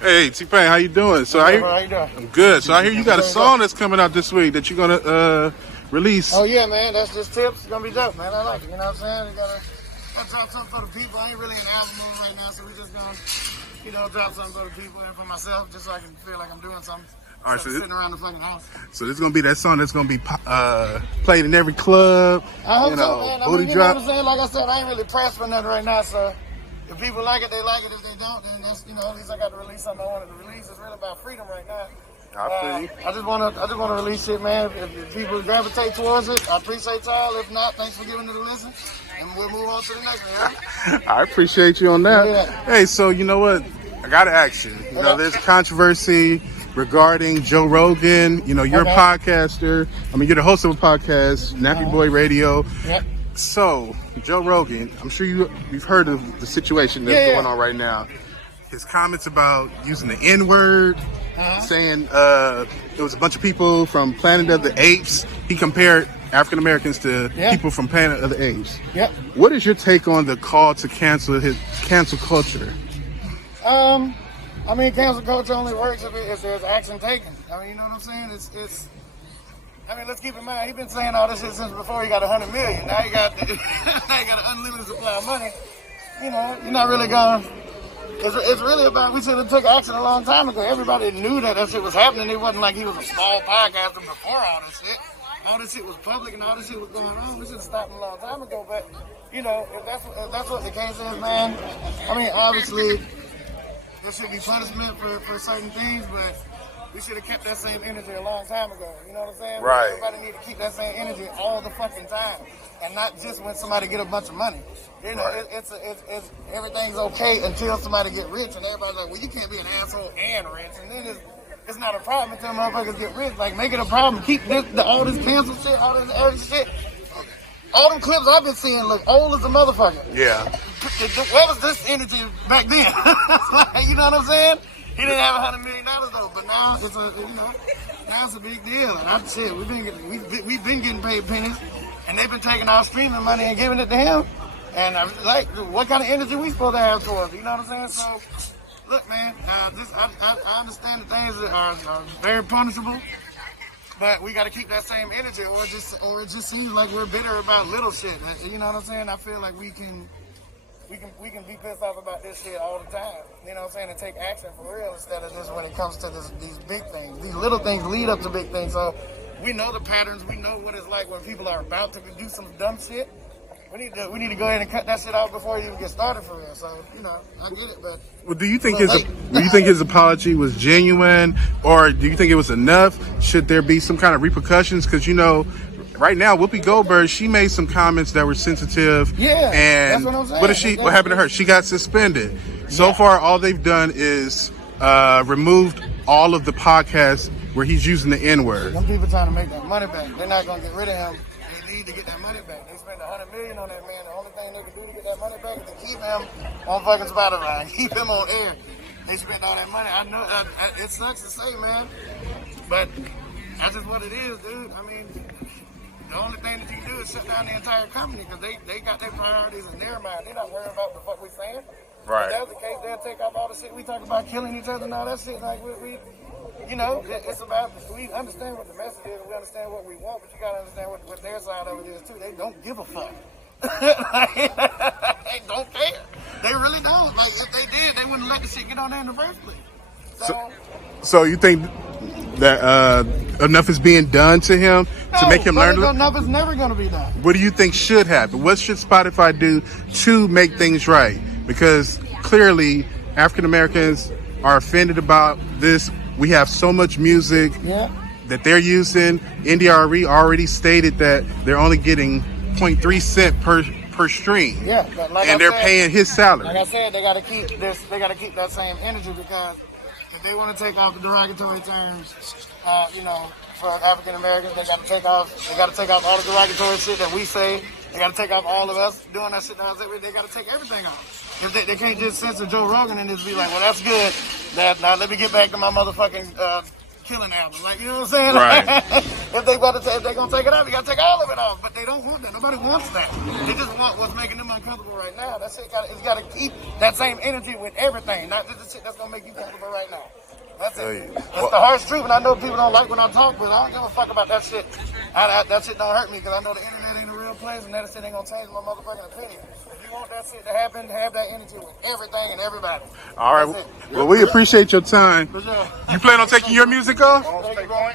Hey, T-Pain, how you doing? So How you doing? I'm good. So I hear you got a song that's coming out this week that you're gonna release. Oh yeah, man. That's just tips. It's gonna be dope, man. I like it. You know what I'm saying? We gotta drop something for the people. I ain't really in album mode right now, so we just gonna, drop something for the people and for myself, just so I can feel like I'm doing something. All right, so sitting around the fucking house. So this is gonna be that song that's gonna be played in every club. I hope so, man. Booty you drop. know what I'm saying? Like I said, I ain't really pressed for nothing right now, so if people like it, they like it. If they don't, then that's, at least I got to release something I wanted to release. It's really about freedom right now. I just wanna release shit, man. If people gravitate towards it, I appreciate y'all. If not, thanks for giving it a listen, and we'll move on to the next one. Yeah? I appreciate you on that. Yeah. Hey, so you know what? I gotta ask you. There's controversy regarding Joe Rogan. You're a podcaster. I mean, you're the host of a podcast, Nappy Boy Radio. Yep. So, Joe Rogan, I'm sure you've heard of the situation that's going on right now. His comments about using the N-word, saying it was a bunch of people from Planet of the Apes. He compared African Americans to people from Planet of the Apes. Yep. What is your take on the call to cancel culture? I mean, cancel culture only works if there's action taken. I mean, you know what I'm saying? I mean, let's keep in mind, he's been saying all this shit since before he got 100 million. Now he got an unlimited supply of money. You're not really going. It's really about, we should have took action a long time ago. Everybody knew that shit was happening. It wasn't like he was a small podcaster before all this shit. All this shit was public and all this shit was going on. We should have stopped a long time ago. But, if that's what the case is, man, I mean, obviously, there should be punishment for certain things, but we should have kept that same energy a long time ago. You know what I'm saying? Right. Everybody need to keep that same energy all the fucking time, and not just when somebody get a bunch of money. It's everything's okay until somebody get rich, and everybody's like, well, you can't be an asshole and rich, and then it's not a problem until motherfuckers get rich. Like, make it a problem. Keep all this cancel shit, all this other shit. All them clips I've been seeing look old as a motherfucker. Yeah. Where was this energy back then? You know what I'm saying? He didn't have $100 million though, but now it's a big deal. And we've been getting paid pennies, and they've been taking our streaming money and giving it to him. And I'm like, what kind of energy we supposed to have towards it? You know what I'm saying? So, look, man, I understand that things are very punishable, but we got to keep that same energy, or it just seems like we're bitter about little shit. You know what I'm saying? I feel like we can be pissed off about this shit all the time. You know what I'm saying? And take action for real instead of just when it comes to these big things. These little things lead up to big things. So we know the patterns. We know what it's like when people are about to do some dumb shit. We need to go ahead and cut that shit out before you even get started for real. So, I get it, but. Well, do you think his apology was genuine, or do you think it was enough? Should there be some kind of repercussions? Because right now, Whoopi Goldberg, she made some comments that were sensitive. Yeah, and that's what I'm saying. What happened to her? She got suspended. So far, all they've done is removed all of the podcasts where he's using the N-word. Some people trying to make that money back. They're not going to get rid of him. They need to get that money back. They spent $100 million on that man. The only thing they can do to get that money back is to keep him on fucking Spotify, keep him on air. They spent all that money. I know it sucks to say, man, but that's just what it is, dude. I mean, the only thing that you can do is shut down the entire company because they got their priorities in their mind. They're not worried about the fuck we saying. Right. If that was the case, they'll take off all the shit we talk about killing each other and all that shit. Like it's about, we understand what the message is, we understand what we want, but you gotta understand what their side of it is too. They don't give a fuck. They don't care. They really don't. Like, if they did, they wouldn't let the shit get on there in the first place. So you think that enough is being done to him to make him learn? Enough is never going to be done. What do you think should happen? What should Spotify do to make things right? Because clearly African Americans are offended about this. We have so much music that they're using. NDRE already stated that they're only getting 0.3 cent per stream. Yeah, but and they're paying his salary. Like I said, they got to keep this. They got to keep that same energy because if they want to take off the derogatory terms, for African Americans, they got to take off all the derogatory shit that we say. They got to take off all of us doing that shit. They got to take everything off. If they can't just censor Joe Rogan and just be like, well, that's good. Now let me get back to my motherfucking killing album. Like, you know what I'm saying? Right. if they're gonna take it off, you gotta take all of it off. But they don't want that. Nobody wants that. They just want what's making them uncomfortable right now. That shit it's gotta keep that same energy with everything, not just the shit that's gonna make you comfortable right now. That's it. That's the harsh truth, and I know people don't like when I talk, but I don't give a fuck about that shit. That shit don't hurt me, because I know the internet ain't a real place, and that shit ain't gonna change my motherfucking opinion. If you want that shit to happen, have that energy with everything and everybody. All right. Well, we appreciate your time. For sure. You plan on taking your music off? Thank you, bro.